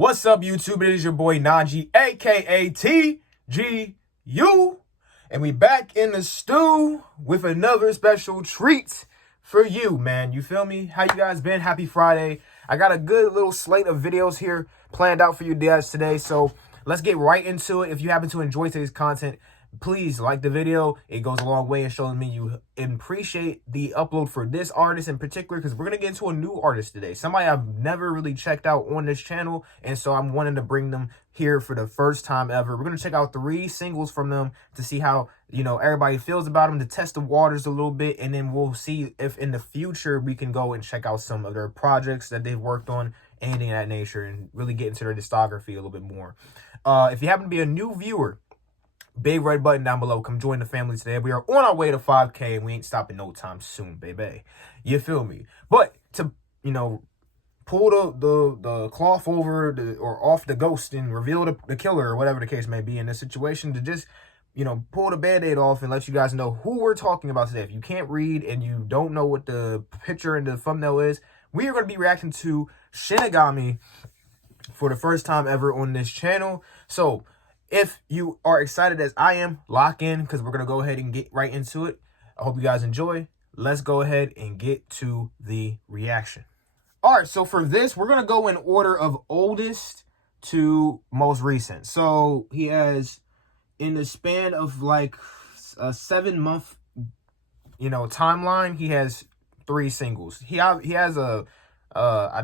What's up, YouTube? It is your boy Najee, aka TGU, and we back in the stew with another special treat for you, man. You feel me? How you guys been? Happy Friday. I got a good little slate of videos here planned out for you guys today, so let's get right into it. If you happen to enjoy today's content, please like the video. It goes a long way in showing me you appreciate the upload for this artist in particular, because we're going to get into a new artist today. Somebody I've never really checked out on this channel, and so I'm wanting to bring them here for the first time ever. We're going to check out 3 singles from them to see how, everybody feels about them, to test the waters a little bit, and then we'll see if in the future we can go and check out some of their projects that they've worked on, anything of that nature, and really get into their discography a little bit more. If you happen to be a new viewer, big red button down below. Come join the family today. We are on our way to 5K, and we ain't stopping no time soon, baby. You feel me? But to, pull the cloth over or off the ghost and reveal the killer, or whatever the case may be in this situation, to just, pull the Band-Aid off and let you guys know who we're talking about today. If you can't read and you don't know what the picture and the thumbnail is, we are going to be reacting to Shinigami for the first time ever on this channel. So if you are excited as I am, lock in, because we're going to go ahead and get right into it. I hope you guys enjoy. Let's go ahead and get to the reaction. All right, so for this, we're going to go in order of oldest to most recent. So he has, in the span of like a 7-month, timeline, he has 3 singles. He has I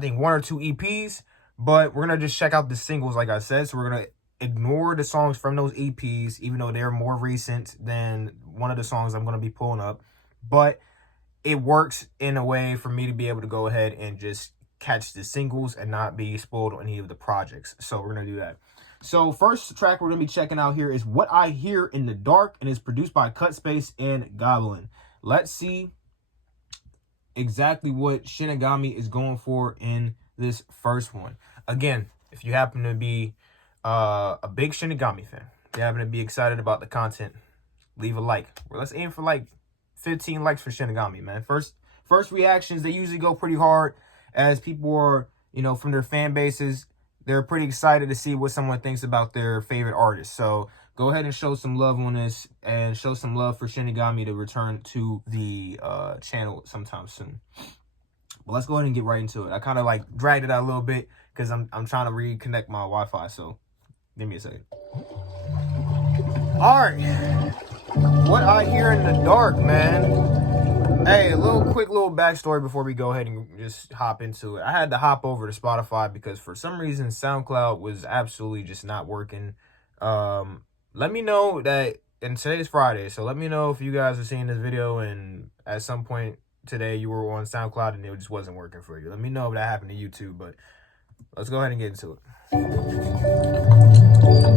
think 1 or 2 EPs, but we're going to just check out the singles, like I said. So we're going to ignore the songs from those EPs, even though they're more recent than one of the songs I'm going to be pulling up. But it works in a way for me to be able to go ahead and just catch the singles and not be spoiled on any of the projects. So we're going to do that. So first track we're going to be checking out here is What I Hear in the Dark, and is produced by Cut Space and Goblin. Let's see exactly what Shinigami is going for in this first one. Again, if you happen to be a big Shinigami fan, if you happen to be excited about the content, leave a like. Well, let's aim for like 15 likes for Shinigami, man. First reactions, they usually go pretty hard, as people are, from their fan bases, they're pretty excited to see what someone thinks about their favorite artist. So go ahead and show some love on this, and show some love for Shinigami to return to the channel sometime soon. But let's go ahead and get right into it. I kind of like dragged it out a little bit because I'm trying to reconnect my Wi-Fi, so give me a second. All right. What I Hear in the Dark, man. Hey, a quick little backstory before we go ahead and just hop into it. I had to hop over to Spotify because for some reason SoundCloud was absolutely just not working. Let me know that, and today's Friday, so let me know if you guys are seeing this video and at some point today you were on SoundCloud and it just wasn't working for you. Let me know if that happened to YouTube, but let's go ahead and get into it.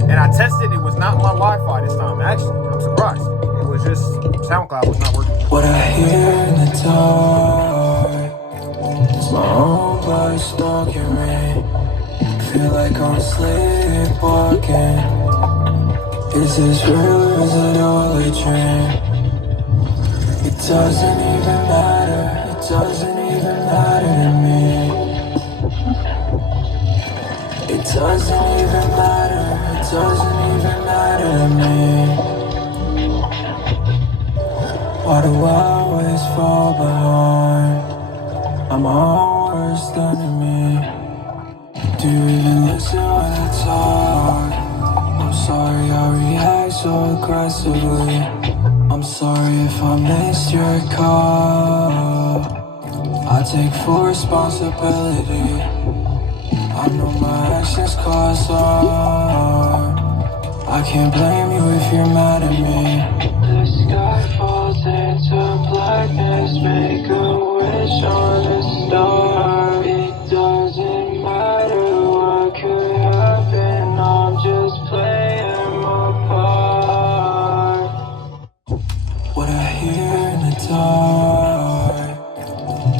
And I tested, it was not my Wi-Fi this time. Actually, I'm surprised. It was just SoundCloud was not working. What I hear in the dark is my own body stalking me. Feel like I'm sleepwalking. Is this real or is it all a dream? It doesn't even matter. It doesn't even matter to me. It doesn't even matter. It doesn't even matter to me. Why do I always fall behind? I'm our worst enemy. Do you even listen when I talk? I'm sorry I react so aggressively. I'm sorry if I missed your call. I take full responsibility. I know my actions cause harm. I can't blame you if you're mad at me. The sky falls into blackness, make a wish on a star. It doesn't matter what could happen, I'm just playing my part. What I hear in the dark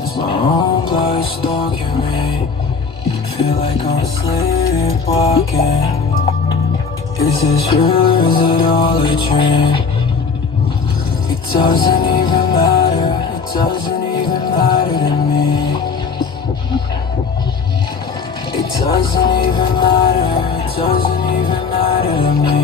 is my own blood stalking me. Feel like I'm sleepwalking. Is this real or is it all a dream? It doesn't even matter. It doesn't even matter to me. It doesn't even matter. doesn't even matter to me.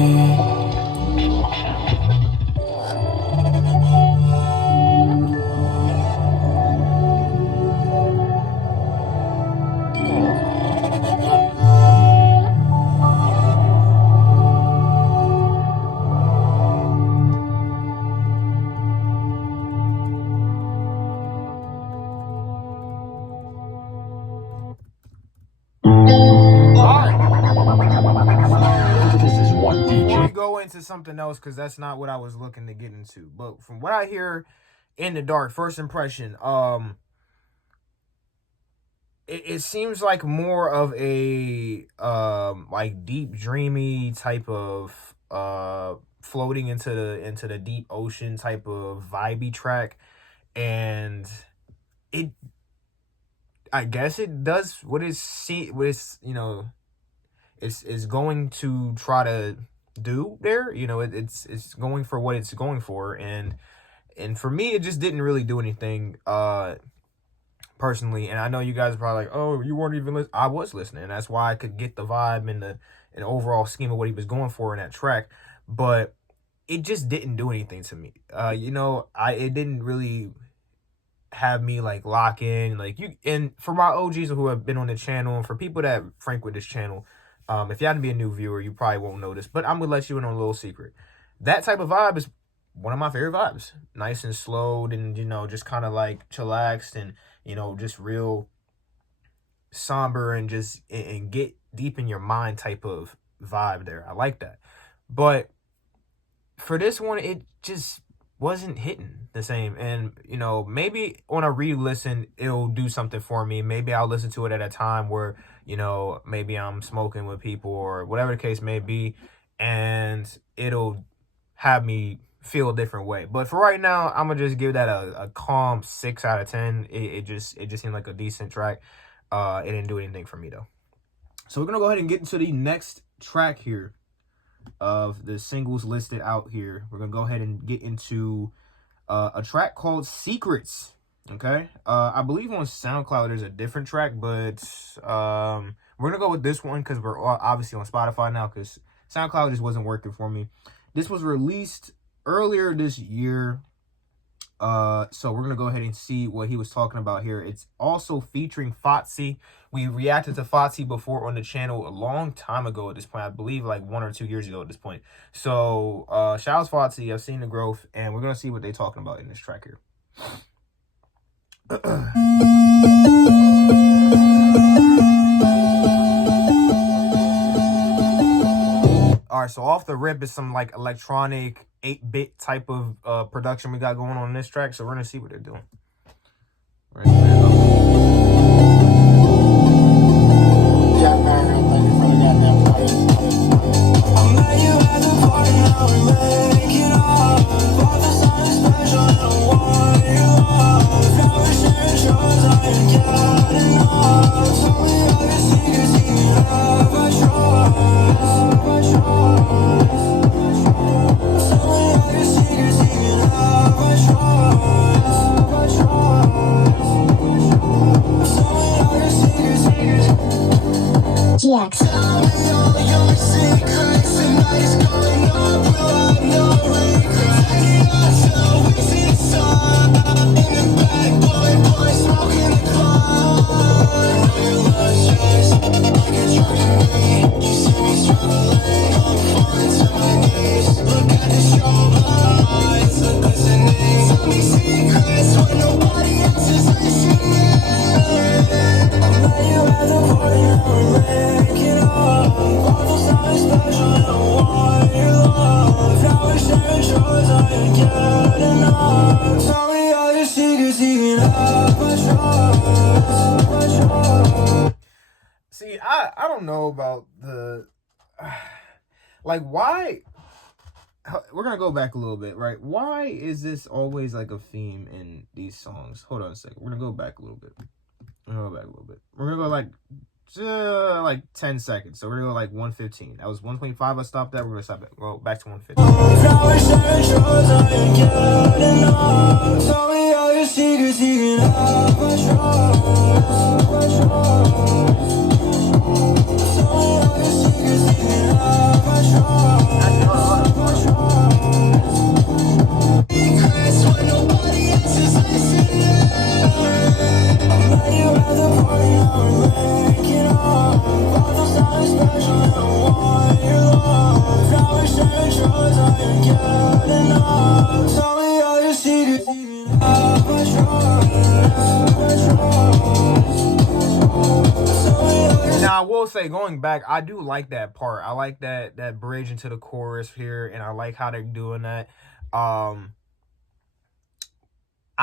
Before we go into something else, because that's not what I was looking to get into, but from what I hear in the dark, first impression, it seems like more of a like deep, dreamy type of floating into the deep ocean type of vibey track, and I guess it does what it's it's going to try to do there. It's going for what it's going for, and for me it just didn't really do anything personally. And I know you guys are probably like, oh, you weren't even listening. I was listening, and that's why I could get the vibe and the overall scheme of what he was going for in that track, but it just didn't do anything to me. It didn't really have me like lock in, like you. And for my OGs who have been on the channel, and for people that frequent this channel, if you happen to be a new viewer, you probably won't notice, but I'm gonna let you in on a little secret. That type of vibe is one of my favorite vibes. Nice and slowed, and just kind of like chillaxed, and just real somber, and just and get deep in your mind type of vibe there. I like that. But for this one, it just wasn't hitting the same. And maybe on a re-listen it'll do something for me. Maybe I'll listen to it at a time where maybe I'm smoking with people or whatever the case may be, and it'll have me feel a different way. But for right now, I'm gonna just give that a calm 6 out of 10. It just seemed like a decent track. It didn't do anything for me though. So we're gonna go ahead and get into the next track here of the singles listed out here. We're gonna go ahead and get into a track called Secrets. Okay, I believe on SoundCloud there's a different track, but we're gonna go with this one because we're obviously on Spotify now, because SoundCloud just wasn't working for me. This was released earlier this year, so we're gonna go ahead and see what he was talking about here. It's also featuring Foxy. We reacted to Foxy before on the channel a long time ago at this point. I believe like 1 or 2 years ago at this point. So shout out Foxy. I've seen the growth, and we're gonna see what they're talking about in this track here. All right, so off the rip is some like electronic 8-bit type of production we got going on in this track. So we're gonna see what they're doing. Right there. See, I don't know about the like why. We're gonna go back a little bit, right? Why is this always like a theme in these songs? Hold on a second. We're gonna go back a little bit. We're gonna go like 10 seconds. So we're gonna go like 115. That was 125. I stopped that. We're gonna stop it. Go back to 115. say, going back, I do like that part. I like that bridge into the chorus here, and I like how they're doing that. I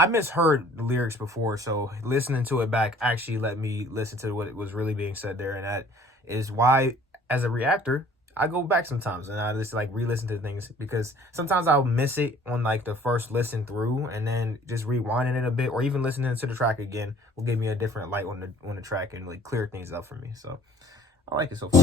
misheard the lyrics before, so listening to it back actually let me listen to what was really being said there, and that is why, as a reactor, I go back sometimes and I just like re-listen to things, because sometimes I'll miss it on like the first listen through, and then just rewinding it a bit or even listening to the track again will give me a different light on the track and like clear things up for me. So I like it so far.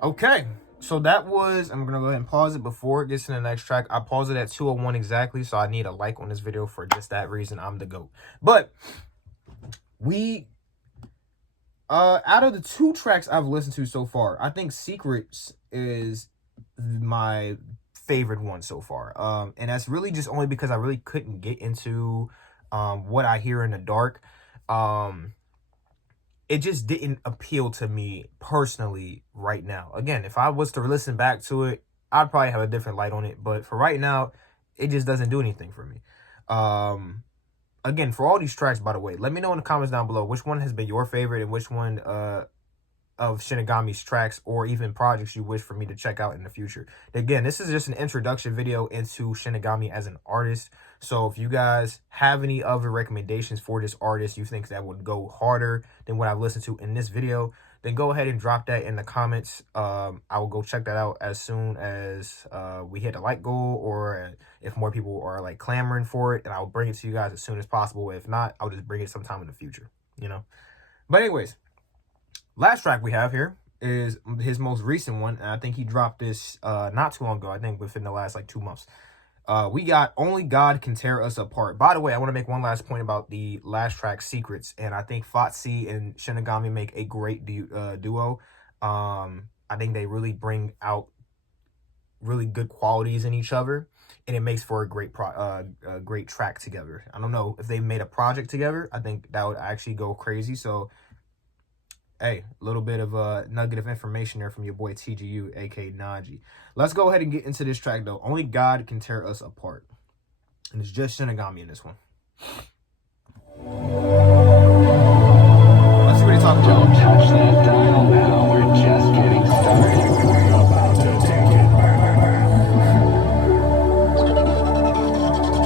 Okay, so that was, I'm gonna go ahead and pause it before it gets to the next track. I paused it at 2:01 exactly, so I need a like on this video for just that reason. I'm the GOAT. But we, out of the 2 tracks I've listened to so far, I think Secrets is my favorite one so far. And that's really just only because I really couldn't get into what I hear in the dark. It just didn't appeal to me personally right now. Again, if I was to listen back to it, I'd probably have a different light on it. But for right now, it just doesn't do anything for me. Again, for all these tracks, by the way, let me know in the comments down below which one has been your favorite and which one of Shinigami's tracks or even projects you wish for me to check out in the future. Again, this is just an introduction video into Shinigami as an artist. So if you guys have any other recommendations for this artist you think that would go harder than what I've listened to in this video, then go ahead and drop that in the comments. I will go check that out as soon as we hit a like goal, or if more people are like clamoring for it, and I'll bring it to you guys as soon as possible. If not, I'll just bring it sometime in the future, you know. But anyways, last track we have here is his most recent one, and I think he dropped this not too long ago. I think within the last like 2 months. We got Only God Can Tear Us Apart. By the way, I want to make one last point about the last track, Secrets, and I think Foxy and Shinigami make a great duo. I think they really bring out really good qualities in each other, and it makes for a great great track together. I don't know if they made a project together, I think that would actually go crazy. So hey, a little bit of a nugget of information there from your boy TGU, aka Najee. Let's go ahead and get into this track though. Only God Can Tear Us Apart. And it's just Shinigami in this one. Let's see what he's talking about. Don't touch that dial now, we're just getting started. We're about to take it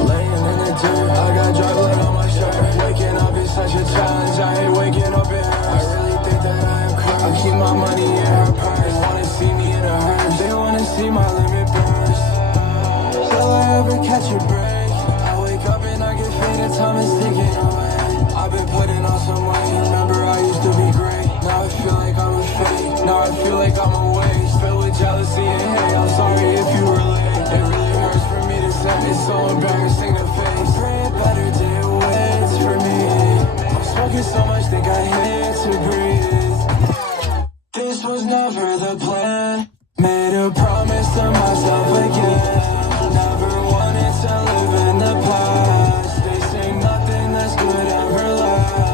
Laying in the dirt, I got dry blood on my shirt. Waking up is such a challenge, I hate waking up in her. I really think that I am cursed. I keep my money in her purse. They wanna see me in a hearse. They wanna see my limit burst. Will I ever catch a break? I wake up and I get faded, time is ticking away. I've been putting on some weight. Remember I used to be great. Now I feel like I'm a fake. Now I feel like I'm a waste. Filled with jealousy and hate. I'm sorry if you relate. It really hurts for me to say. It's so embarrassing to face. Pray a better day waits for me. I'm smoking so much, think I hate to breathe. This was never the plan. Made a promise to myself again. Never wanted to live in the past. They say nothing that's good ever lasts.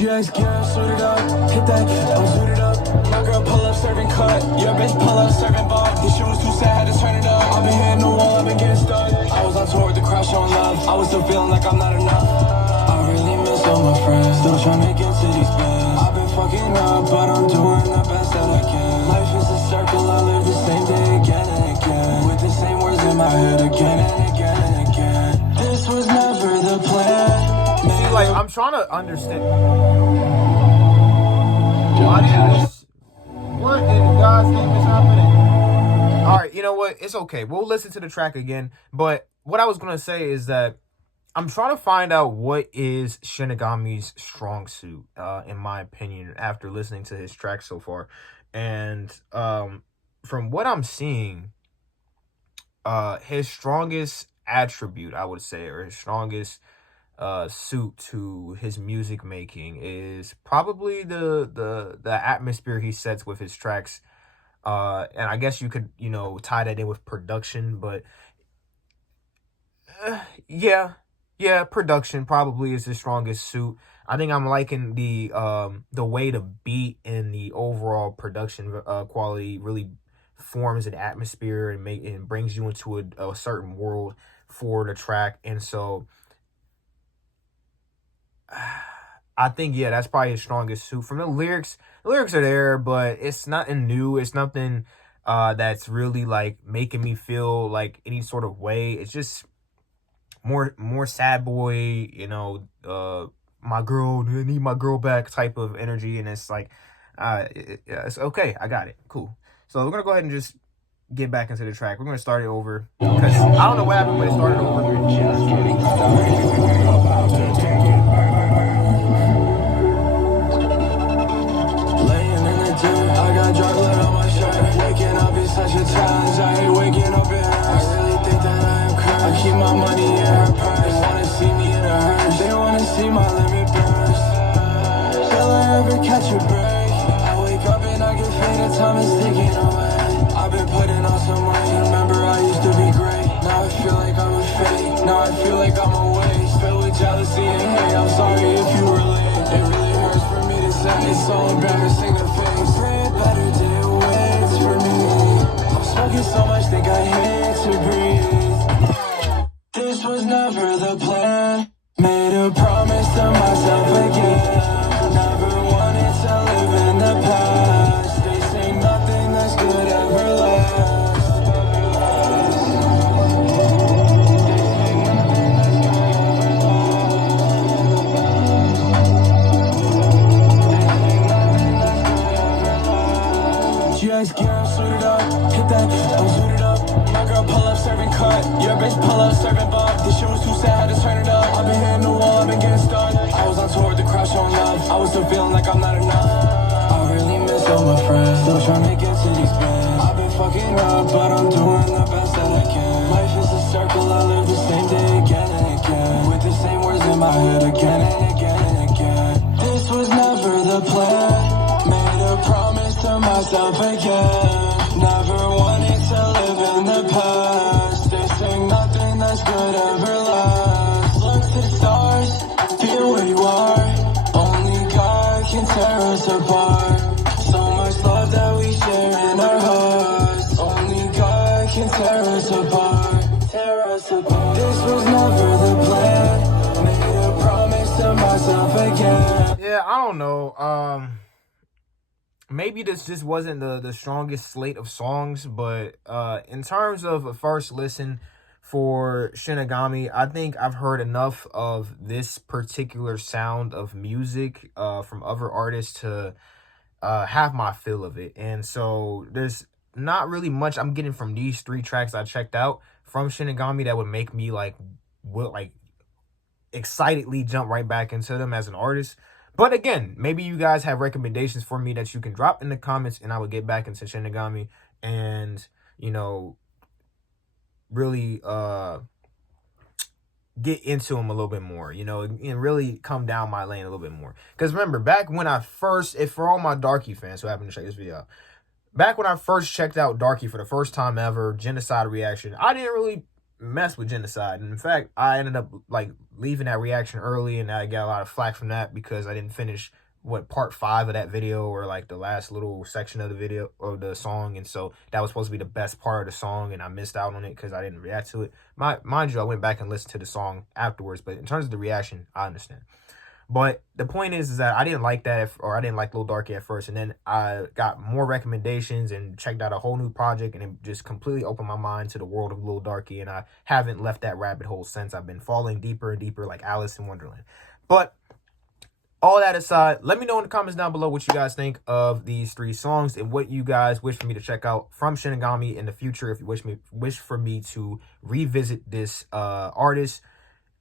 GX gear, suited up, hit that, I'm suited up. My girl pull up, serving cut. Your bitch pull up, serving bar. This shit was too sad, had to turn it up. I've been hitting the wall, I've been getting stuck. I was on tour with the crush on love. I was still feeling like I'm not enough. I really miss all my friends. Still trying to get to these bands. I've been fucking up, but I'm doing the best that I can. Life is a circle, I live the same day again and again. With the same words in my head again and again and again. This was never the plan. See, like, I'm trying to understand. What in God's name is happening? All right, you know what? It's okay. We'll listen to the track again. But what I was going to say is that I'm trying to find out what is Shinigami's strong suit, in my opinion, after listening to his tracks so far. And from what I'm seeing, his strongest attribute, I would say, or his strongest suit to his music making is probably the atmosphere he sets with his tracks. And I guess you could, tie that in with production, but yeah, production probably is his strongest suit. I think I'm liking the way the beat and the overall production quality really forms an atmosphere and brings you into a certain world for the track. And so I think, yeah, that's probably his strongest suit. From the lyrics are there, but it's nothing new. It's nothing that's really like making me feel like any sort of way. It's just more sad boy, my girl, I need my girl back type of energy. And it's like, it's okay. I got it. Cool. So we're gonna go ahead and just get back into the track. We're gonna start it over because I don't know what happened, but it started over. We're just getting started. Laying in the dirt, I got chocolate on my shirt. Waking up is such a challenge, I hate waking up in hurts. I really think that I am cursed. I keep my money in her purse. They wanna see me in a hearse. They wanna see my limit burst. Will I ever catch a break? I wake up and I get faded, time is ticking away. I've been putting on some weight. Remember I used to be great. Now I feel like I'm a fake. Now I feel like I'm a waste. Filled with jealousy and hate. I'm sorry if you relate. It really hurts for me to say. It's so embarrassing to face. Pray a better day waits for me. I'm smoking so much, think I hate to breathe. This was never the plan. Made a promise to myself again. Never wanted to live in the past. They say nothing that's good ever lasts. GX gear, I'm suited up. Hit that, I'm suited up. My girl pull up, serving cut. Your bitch pull up, serving buck. This shit was too sad, had to turn it up. I've been hitting the wall, I've been getting stuck. I was on tour with the crowd showing love. I was still feeling like I'm not enough. I really miss all my friends. Still trying to get to these bands. I've been fucking up, but I'm doing the best that I can. Life is a circle, I live the same day again and again. With the same words in my head again and again and again. This was never the plan. Made a promise to myself again. Never wanted to live in the past. They say nothing that's good ever lasts. Look to the stars, feel where you are. Only God can tear us apart. So much love that we share in our hearts. Only God can tear us apart. Tear us apart. This was never the plan. Made a promise to myself again. Yeah, I don't know. Maybe this just wasn't the strongest slate of songs, but in terms of a first listen for Shinigami, I think I've heard enough of this particular sound of music from other artists to have my fill of it. And so there's not really much I'm getting from these 3 tracks I checked out from Shinigami that would make me like excitedly jump right back into them as an artist. But again, maybe you guys have recommendations for me that you can drop in the comments, and I will get back into Shinigami and, really get into him a little bit more, and really come down my lane a little bit more. Because remember, back when I first, if for all my Darky fans who happen to check this video out, back when I first checked out Darky for the first time ever, Genocide reaction, I didn't really mess with Genocide. And in fact, I ended up like leaving that reaction early, and I got a lot of flack from that because I didn't finish part 5 of that video, or like the last little section of the video of the song. And so that was supposed to be the best part of the song, and I missed out on it because I didn't react to it. Mind you, I went back and listened to the song afterwards, but in terms of the reaction, I understand. But the point is that I didn't like that, or I didn't like Lil Darky at first. And then I got more recommendations and checked out a whole new project, and it just completely opened my mind to the world of Lil Darky. And I haven't left that rabbit hole since. I've been falling deeper and deeper like Alice in Wonderland. But all that aside, let me know in the comments down below what you guys think of these 3 songs and what you guys wish for me to check out from Shinigami in the future. If you wish for me to revisit this artist.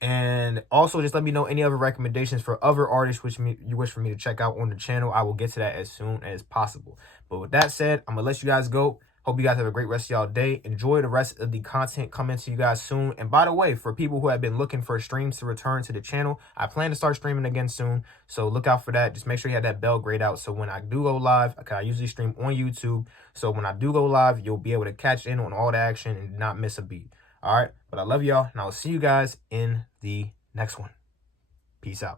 And also just let me know any other recommendations for other artists which you wish for me to check out on the channel. I will get to that as soon as possible. But with that said, I'm going to let you guys go. Hope you guys have a great rest of y'all day. Enjoy the rest of the content coming to you guys soon. And by the way, for people who have been looking for streams to return to the channel, I plan to start streaming again soon. So look out for that. Just make sure you have that bell grayed out. So when I do go live, I usually stream on YouTube. So when I do go live, you'll be able to catch in on all the action and not miss a beat. All right. But I love y'all, and I'll see you guys in the next one. Peace out.